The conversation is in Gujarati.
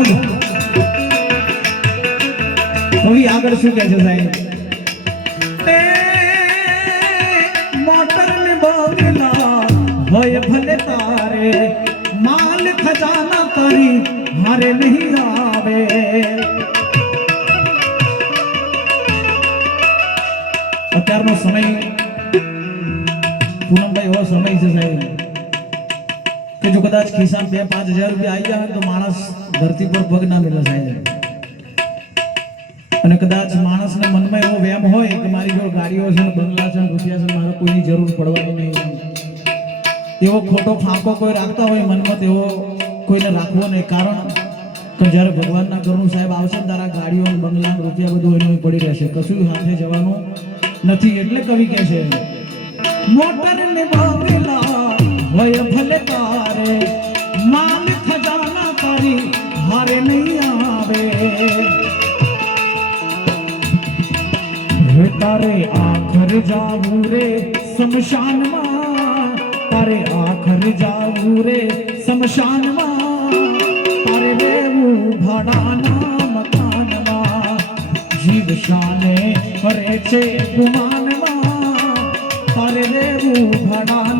સાઉન્ડ કવિ આગળ શું કહે છે સાહેબ મોટર ને બોગલા હોય ભલે તારે માલ ખજાના તારી હારે નહીં આવે અત્યારનો સમય પૂનમભાઈ એવો સમય છે સાહેબ કે જો કદાચ ખિસ્સામાં 2-5 હજાર રૂપિયા આવી જાય તો માણસ ધરતી પર પગ ના મેલે સાહેબ અને કદાચ માણસને મનમાં એવો વ્યામ હોય કે મારી જોડે ગાડીઓ છે ને બંગલા છે ને રૂપિયા છે મારે કોઈની જરૂર પડવાની નહીં એવો ખોટો ફાંકો કોઈ રાખતા હોય મનમાં તેવો કોઈને રાખવો નહીં કારણ કે જ્યારે ભગવાનના ઘરનું સાહેબ આવશે ને તારા ગાડીઓ ને બંગલા રૂપિયા બધું એનું પડી રહેશે કશું હાથે જવાનું નથી એટલે કવિ કહે છે મોટર ને બંગલા હોય ભલે તારે માલ ખજાના તારી હારે નહીં આવે તારે આખર જાવું રે શમશાનમાં તારે આખર જાવું રે શમશાનમાં તારે રહેવું ભાડાના મકાનમાં જીવ શાને કરે છે ગુમાનમાં તારે રહેવું ભાડાના